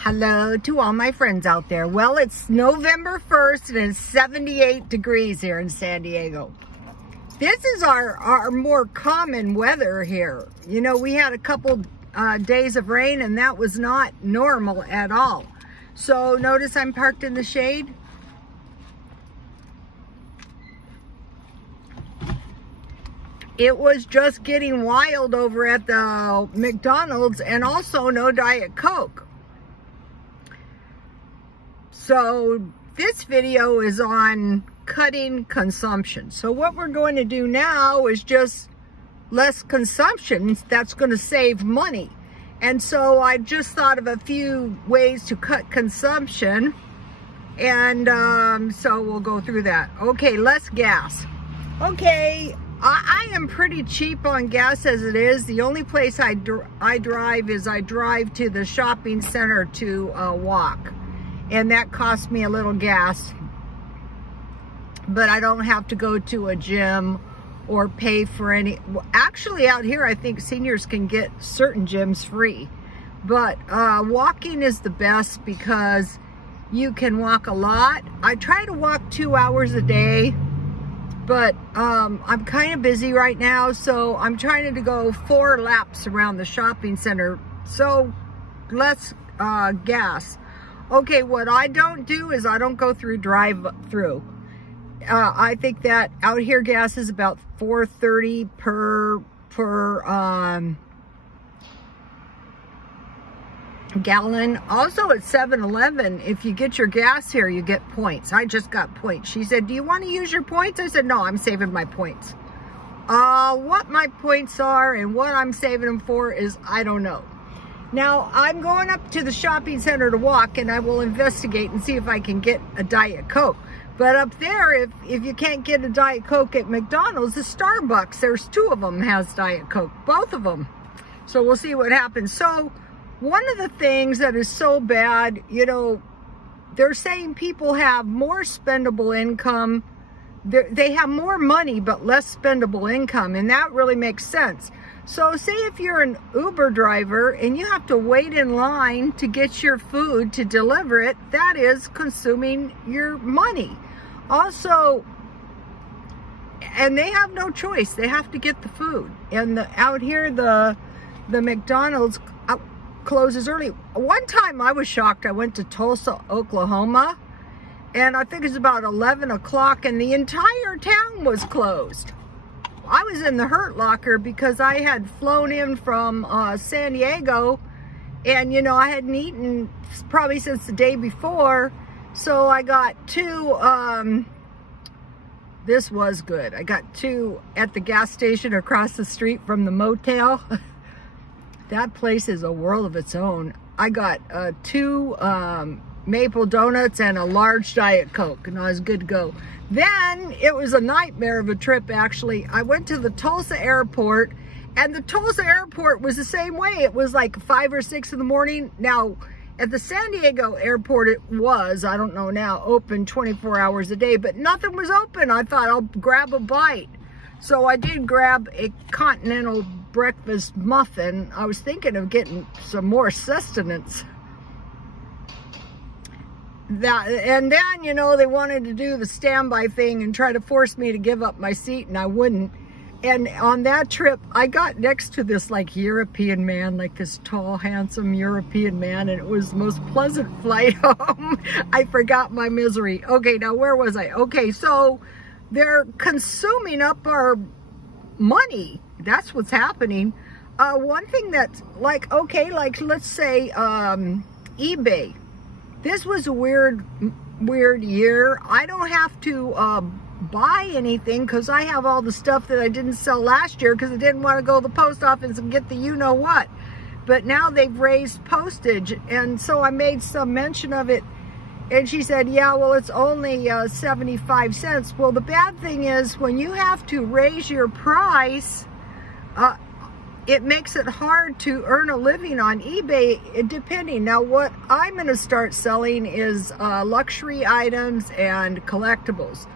Hello to all my friends out there. Well, it's November 1st and it's 78 degrees here in San Diego. This is our more common weather here. You know, we had a couple days of rain and that was not normal at all. So notice I'm parked in the shade. It was just getting wild over at the McDonald's, and also no Diet Coke. So this video is on cutting consumption. So what we're going to do now is just less consumption. That's going to save money. And so I just thought of a few ways to cut consumption. And so we'll go through that. Okay, less gas. Okay, I am pretty cheap on gas as it is. The only place I drive is I drive to the shopping center to walk. And that costs me a little gas, but I don't have to go to a gym or pay for any. Actually, out here, I think seniors can get certain gyms free, but walking is the best because you can walk a lot. I try to walk 2 hours a day, but I'm kind of busy right now, so I'm trying to go 4 laps around the shopping center, so less gas. Okay, what I don't do is I don't go through drive-through. I think that out here gas is about $4.30 per gallon. Also at 7-Eleven, if you get your gas here, you get points. I just got points. She said, do you want to use your points? I said, no, I'm saving my points. What my points are and what I'm saving them for is, I don't know. Now, I'm going up to the shopping center to walk, and I will investigate and see if I can get a Diet Coke. But up there, if you can't get a Diet Coke at McDonald's, the Starbucks, there's 2 of them has Diet Coke, both of them. So we'll see what happens. So one of the things that is so bad, you know, they're saying people have more spendable income. They have more money, but less spendable income, and that really makes sense. So say if you're an Uber driver and you have to wait in line to get your food to deliver it, that is consuming your money. Also, and they have no choice. They have to get the food. And out here, the McDonald's closes early. One time I was shocked. I went to Tulsa, Oklahoma, and I think it's about 11 o'clock and the entire town was closed. I was in the Hurt Locker because I had flown in from San Diego, and you know, I hadn't eaten probably since the day before, so I got 2, this was good. I got 2 at the gas station across the street from the motel. That place is a world of its own. I got 2 maple donuts and a large Diet Coke, and I was good to go. Then it was a nightmare of a trip, actually. I went to the Tulsa airport, and the Tulsa airport was the same way. It was like 5 or 6 in the morning. Now, at the San Diego airport, it was, I don't know now, open 24 hours a day, but nothing was open. I thought I'll grab a bite. So I did grab a continental breakfast muffin. I was thinking of getting some more sustenance. And then, you know, they wanted to do the standby thing and try to force me to give up my seat, and I wouldn't. And on that trip, I got next to this like European man, like this tall, handsome European man, and it was the most pleasant flight home. I forgot my misery. Okay, now where was I? Okay, so they're consuming up our money. That's what's happening. One thing that's like, okay, like let's say eBay. This was a weird year. I don't have to buy anything because I have all the stuff that I didn't sell last year because I didn't want to go to the post office and get the you-know-what. But now they've raised postage, and so I made some mention of it, and she said, yeah, well, it's only 75 cents. Well, the bad thing is when you have to raise your price, it makes it hard to earn a living on eBay, depending. Now, what I'm going to start selling is luxury items and collectibles.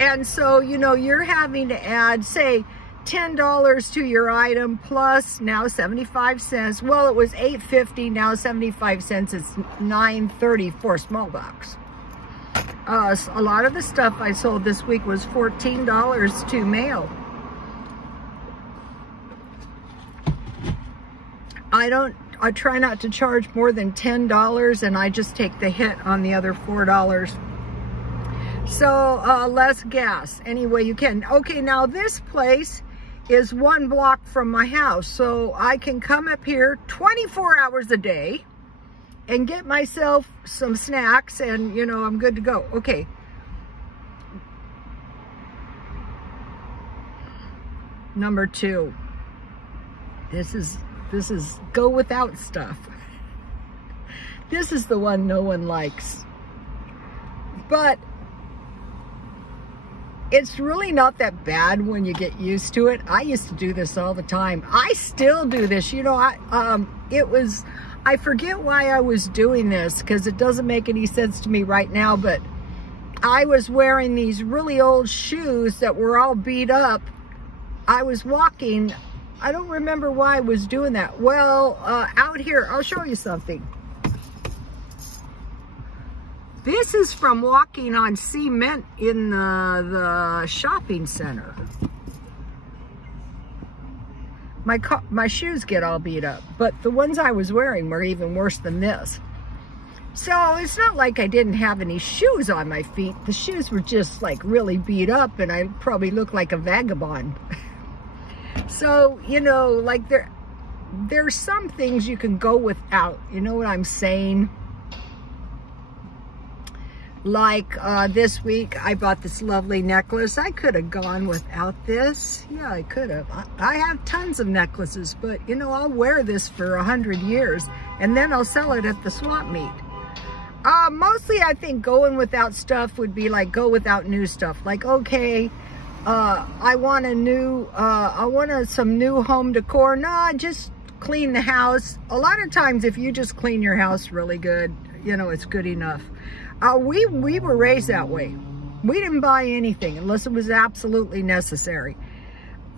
And so, you know, you're having to add, say, $10 to your item plus now 75 cents. Well, it was $8.50, now 75 cents. It's $9.30 for small box. A lot of the stuff I sold this week was $14 to mail. I try not to charge more than $10, and I just take the hit on the other $4. So less gas any way you can. Okay, now this place is 1 block from my house, so I can come up here 24 hours a day and get myself some snacks, and you know, I'm good to go. Okay. Number 2. This is go without stuff. This is the one no one likes. But it's really not that bad when you get used to it. I used to do this all the time. I still do this. You know, I forget why I was doing this, because it doesn't make any sense to me right now, but I was wearing these really old shoes that were all beat up. I was walking. I don't remember why I was doing that. Well, out here, I'll show you something. This is from walking on cement in the shopping center. My shoes get all beat up, but the ones I was wearing were even worse than this. So it's not like I didn't have any shoes on my feet. The shoes were just like really beat up, and I probably looked like a vagabond. So, you know, like there's some things you can go without. You know what I'm saying? Like this week, I bought this lovely necklace. I could have gone without this. Yeah, I could have. I have tons of necklaces, but you know, I'll wear this for 100 years and then I'll sell it at the swap meet. Mostly I think going without stuff would be like go without new stuff. Like, okay, I want some new home decor. Nah, just clean the house. A lot of times if you just clean your house really good, you know, it's good enough. We were raised that way. We didn't buy anything unless it was absolutely necessary.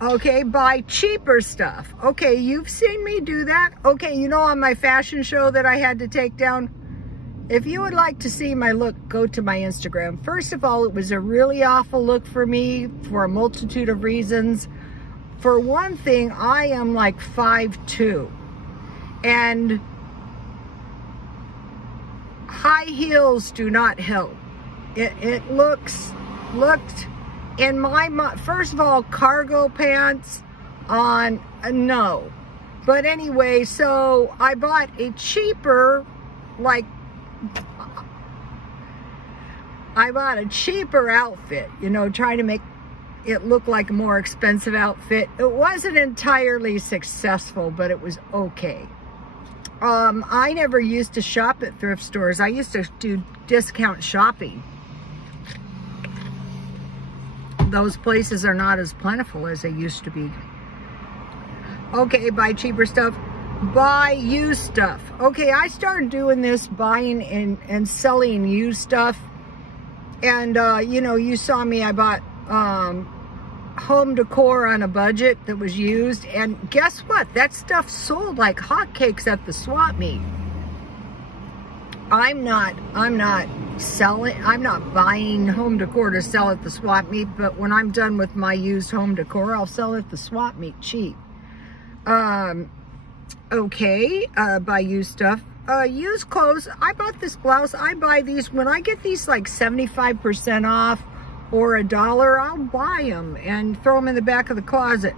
Okay, buy cheaper stuff. Okay, you've seen me do that. Okay, you know, on my fashion show that I had to take down, if you would like to see my look, go to my Instagram. First of all, it was a really awful look for me for a multitude of reasons. For one thing, I am like 5'2", and high heels do not help. It looked in my mind, first of all, cargo pants on, no. But anyway, so I bought a cheaper, I bought a cheaper outfit, you know, trying to make it look like a more expensive outfit. It wasn't entirely successful, but it was okay. I never used to shop at thrift stores. I used to do discount shopping. Those places are not as plentiful as they used to be. Okay, buy cheaper stuff. Buy used stuff. Okay, I started doing this, buying and selling used stuff. And, you know, you saw me, I bought home decor on a budget that was used, and guess what? That stuff sold like hotcakes at the swap meet. I'm not buying home decor to sell at the swap meet, but when I'm done with my used home decor, I'll sell at the swap meet cheap. Okay, buy used stuff. Used clothes. I bought this blouse. I buy these when I get these like 75% off or $1, I'll buy them and throw them in the back of the closet.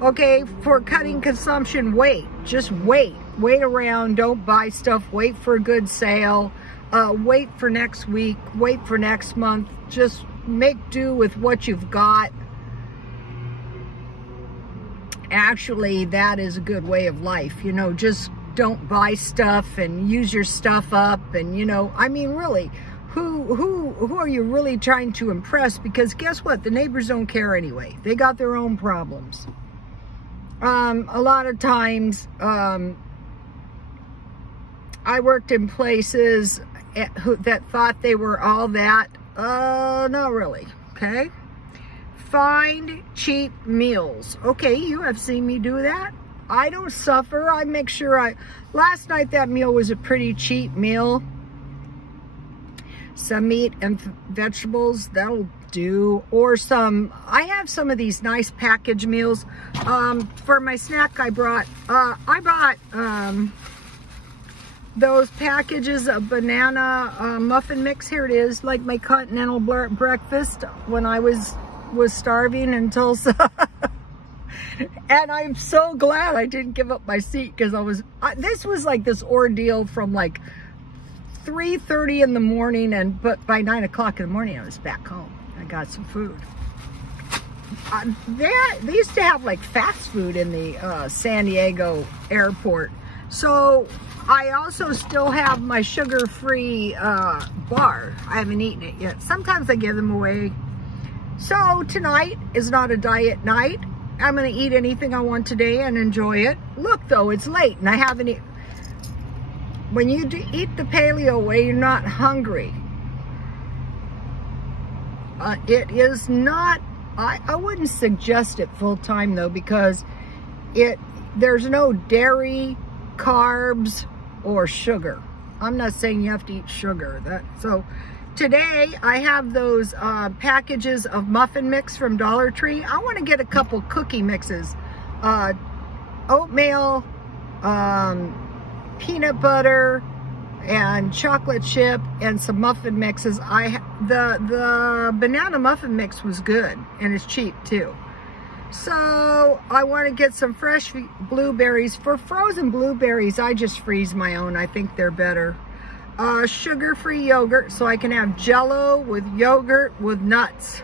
Okay, for cutting consumption, wait. Just wait. Wait around. Don't buy stuff. Wait for a good sale. Wait for next week. Wait for next month. Just make do with what you've got. Actually, that is a good way of life. You know, just don't buy stuff and use your stuff up. And, you know, I mean, really, who are you really trying to impress? Because guess what? The neighbors don't care anyway. They got their own problems. A lot of times, I worked in places that thought they were all that. Not really, okay? find cheap meals. Okay, you have seen me do that. I don't suffer. I make sure last night that meal was a pretty cheap meal. Some meat and vegetables, that'll do. Or I have some of these nice package meals. For my snack, I bought those packages of banana muffin mix. Here it is, like my continental breakfast when I was starving in Tulsa. And I'm so glad I didn't give up my seat, because this was like this ordeal from like 3:30 in the morning, but by 9 o'clock in the morning I was back home. I got some food. They used to have like fast food in the San Diego airport. So I also still have my sugar-free bar. I haven't eaten it yet. Sometimes I give them away. So tonight is not a diet night. I'm gonna eat anything I want today and enjoy it. Look though, it's late and I haven't eaten. When you eat the paleo way, you're not hungry. It is not, I wouldn't suggest it full time though, because there's no dairy, carbs, or sugar. I'm not saying you have to eat sugar. So today I have those packages of muffin mix from Dollar Tree. I want to get a couple cookie mixes. Oatmeal, peanut butter, and chocolate chip, and some muffin mixes. The banana muffin mix was good, and it's cheap too. So I want to get some fresh blueberries. For frozen blueberries, I just freeze my own. I think they're better. Sugar-free yogurt, so I can have Jell-O with yogurt with nuts.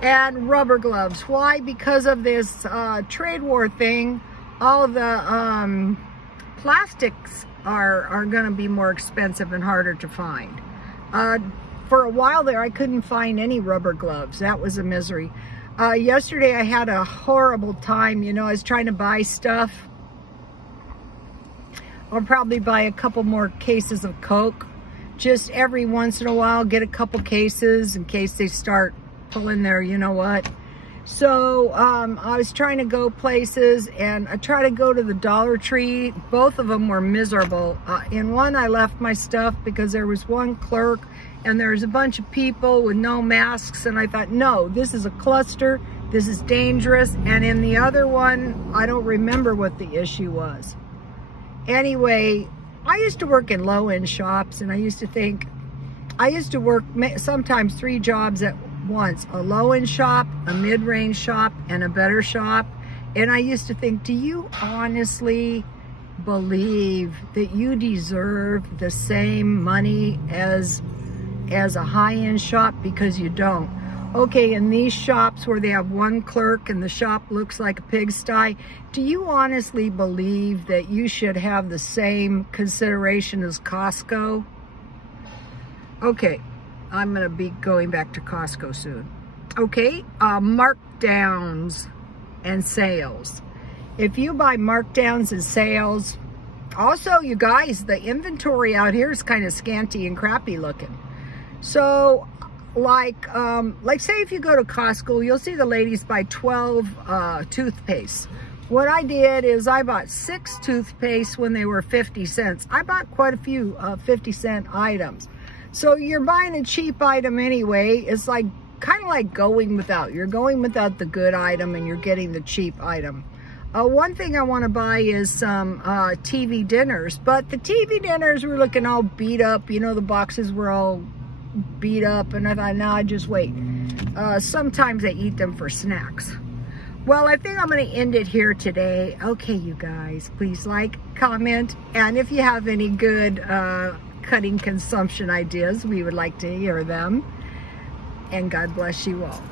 And rubber gloves. Why? Because of this trade war thing, all the plastics are going to be more expensive and harder to find. For a while there, I couldn't find any rubber gloves. That was a misery. Yesterday, I had a horrible time. You know, I was trying to buy stuff. I'll probably buy a couple more cases of Coke. Just every once in a while, get a couple cases in case they start pulling their, you know what. So I was trying to go places, and I tried to go to the Dollar Tree. Both of them were miserable. In one, I left my stuff because there was one clerk and there's a bunch of people with no masks, and I thought, no, this is a cluster, this is dangerous. And in the other one, I don't remember what the issue was. Anyway, I used to work in low-end shops, and I used to work sometimes 3 jobs at once: a low-end shop, a mid-range shop, and a better shop. And I used to think, do you honestly believe that you deserve the same money as a high-end shop? Because you don't. Okay, in these shops where they have one clerk and the shop looks like a pigsty, do you honestly believe that you should have the same consideration as Costco? Okay, I'm gonna be going back to Costco soon. Okay, markdowns and sales. If you buy markdowns and sales, also, you guys, the inventory out here is kind of scanty and crappy looking. So, like say if you go to Costco, you'll see the ladies buy 12 toothpaste. What I did is I bought 6 toothpaste when they were 50 cents. I bought quite a few 50-cent items. So you're buying a cheap item anyway. It's like kind of like going without. You're going without the good item and you're getting the cheap item. One thing I want to buy is some TV dinners, but the TV dinners were looking all beat up. You know, the boxes were all beat up, and I thought, no, I just wait. Sometimes I eat them for snacks. Well, I think I'm going to end it here today. Okay, you guys, please like, comment, and if you have any good cutting consumption ideas, we would like to hear them. And God bless you all.